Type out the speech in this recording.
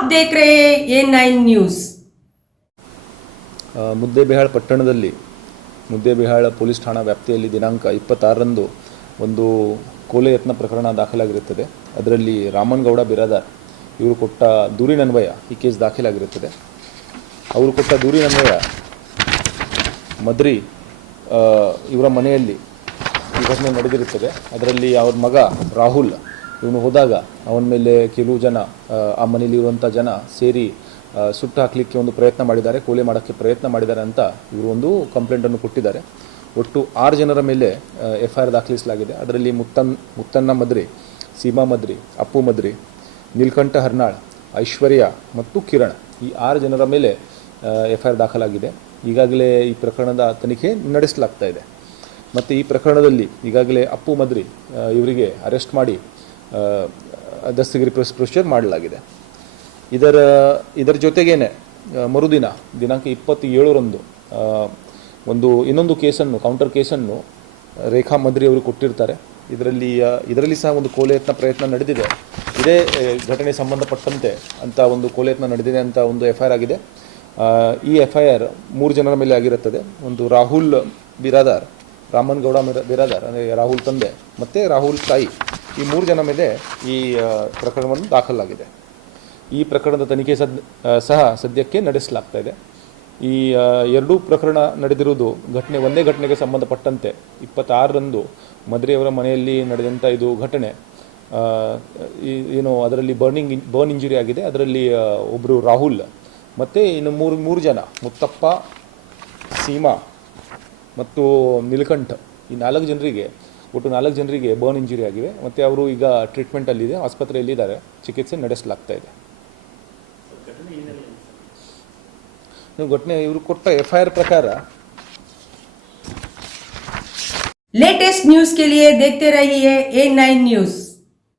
आप देख रहे हैं A9 न्यूज। ಮುದ್ದೇಬಿಹಾಳ್ ಪಟ್ಟಣದಲ್ಲಿ ಮುದ್ದೇಬಿಹಾಳ್ ಪೊಲೀಸ್ ಠಾಣಾ ವ್ಯಾಪ್ತಿಯಲ್ಲಿ ದಿನಾಂಕ 26ರಂದು ಒಂದು ಕೊಲೆ ಯತ್ನ ಪ್ರಕರಣ ದಾಖಲಾಗಿರುತ್ತದೆ. ಅದರಲ್ಲಿ ರಾಮನಗೌಡ ಬಿರಾದಾರ್ ಇವರು ಕೊಟ್ಟ ದೂರಿನನ್ವಯ ಈ ಕೇಸ್ ದಾಖಲಾಗಿರುತ್ತದೆ. ಅವರು ಕೊಟ್ಟ ದೂರಿನನ್ವಯ ಮದ್ರಿ ಇವರ ಮನೆಯಲ್ಲಿ ಈ ಘಟನೆ ನಡೆದಿರುತ್ತದೆ. ಅದರಲ್ಲಿ ಅವ್ರ ಮಗ ರಾಹುಲ್ ಇವನು ಹೋದಾಗ ಅವನ ಮೇಲೆ ಕೆಲವು ಜನ ಆ ಮನೆಯಲ್ಲಿರುವಂಥ ಜನ ಸೇರಿ ಸುಟ್ಟು ಹಾಕಲಿಕ್ಕೆ ಒಂದು ಪ್ರಯತ್ನ ಮಾಡಿದ್ದಾರೆ, ಕೊಲೆ ಮಾಡೋಕ್ಕೆ ಪ್ರಯತ್ನ ಮಾಡಿದ್ದಾರೆ ಅಂತ ಇವರು ಒಂದು ಕಂಪ್ಲೇಂಟನ್ನು ಕೊಟ್ಟಿದ್ದಾರೆ. ಒಟ್ಟು 6 ಜನರ ಮೇಲೆ FIR ದಾಖಲಿಸಲಾಗಿದೆ. ಅದರಲ್ಲಿ ಮುತ್ತಣ್ಣ ಮದ್ರಿ, ಸೀಮಾ ಮದ್ರಿ, ಅಪ್ಪು ಮದ್ರಿ, ನೀಲಕಂಠ ಹರ್ನಾಳ್, ಐಶ್ವರ್ಯ ಮತ್ತು ಕಿರಣ್, ಈ 6 ಜನರ ಮೇಲೆ FIR ದಾಖಲಾಗಿದೆ. ಈಗಾಗಲೇ ಈ ಪ್ರಕರಣದ ತನಿಖೆ ನಡೆಸಲಾಗ್ತಾ ಇದೆ. ಮತ್ತು ಈ ಪ್ರಕರಣದಲ್ಲಿ ಈಗಾಗಲೇ ಅಪ್ಪು ಮದ್ರಿ ಇವರಿಗೆ ಅರೆಸ್ಟ್ ಮಾಡಿ ದಸ್ತಗಿರಿ ಪ್ರೊಸೀಜರ್ ಮಾಡಲಾಗಿದೆ. ಇದರ ಜೊತೆಗೇನೆ ಮರುದಿನ ದಿನಾಂಕ 27ರಂದು ಇನ್ನೊಂದು ಕೇಸನ್ನು, ಕೌಂಟರ್ ಕೇಸನ್ನು ರೇಖಾ ಮದ್ರಿ ಅವರು ಕೊಟ್ಟಿರ್ತಾರೆ. ಇದರಲ್ಲಿ ಸಹ ಒಂದು ಕೊಲೆ ಯತ್ನ ಪ್ರಯತ್ನ ನಡೆದಿದೆ. ಇದೇ ಘಟನೆ ಸಂಬಂಧಪಟ್ಟಂತೆ ಅಂತ ಒಂದು ಕೊಲೆ ಯತ್ನ ನಡೆದಿದೆ ಅಂತ ಒಂದು FIR ಆಗಿದೆ. ಈ FIR 3 ಜನರ ಮೇಲೆ ಆಗಿರುತ್ತದೆ. ಒಂದು ರಾಹುಲ್ ಬಿರಾದಾರ್, ರಾಮನಗೌಡ ಬಿರಾದಾರ್ ಅಂದರೆ ರಾಹುಲ್ ತಂದೆ, ಮತ್ತು ರಾಹುಲ್ ತಾಯಿ, ಈ 3 ಜನ ಮೇಲೆ ಈ ಪ್ರಕರಣವನ್ನು ದಾಖಲಾಗಿದೆ. ಈ ಪ್ರಕರಣದ ತನಿಖೆ ಸಹ ಸದ್ಯಕ್ಕೆ ನಡೆಸಲಾಗ್ತಾ ಇದೆ. ಈ 2 ಪ್ರಕರಣ ನಡೆದಿರುವುದು ಒಂದೇ ಘಟನೆಗೆ ಸಂಬಂಧಪಟ್ಟಂತೆ 26ರಂದು ಮದ್ರಿಯವರ ಮನೆಯಲ್ಲಿ ನಡೆದಂಥ ಇದು ಘಟನೆ. ಅದರಲ್ಲಿ ಬರ್ನ್ ಇಂಜುರಿ ಆಗಿದೆ. ಅದರಲ್ಲಿ ಒಬ್ಬರು ರಾಹುಲ್ ಮತ್ತು ಇನ್ನು ಮೂರು ಜನ ಮುತ್ತಪ್ಪ, ಸೀಮಾ ಮತ್ತು ನೀಲಕಂಠ್, ಈ 4 ಜನರಿಗೆ, ಒಟ್ಟು 4 ಜನರಿಗೆ ಬರ್ನ್ ಇಂಜುರಿ ಆಗಿವೆ. ಮತ್ತು ಅವರು ಈಗ ಟ್ರೀಟ್ಮೆಂಟಲ್ಲಿದೆ, ಆಸ್ಪತ್ರೆಯಲ್ಲಿದ್ದಾರೆ, ಚಿಕಿತ್ಸೆ ನಡೆಸಲಾಗ್ತಾ ಇದೆ. ಘಟನೆ ಇವರು ಕೊಟ್ಟ FIR ಪ್ರಕಾರ लेटेस्ट न्यूज के लिए देखते रहिए A9 न्यूज।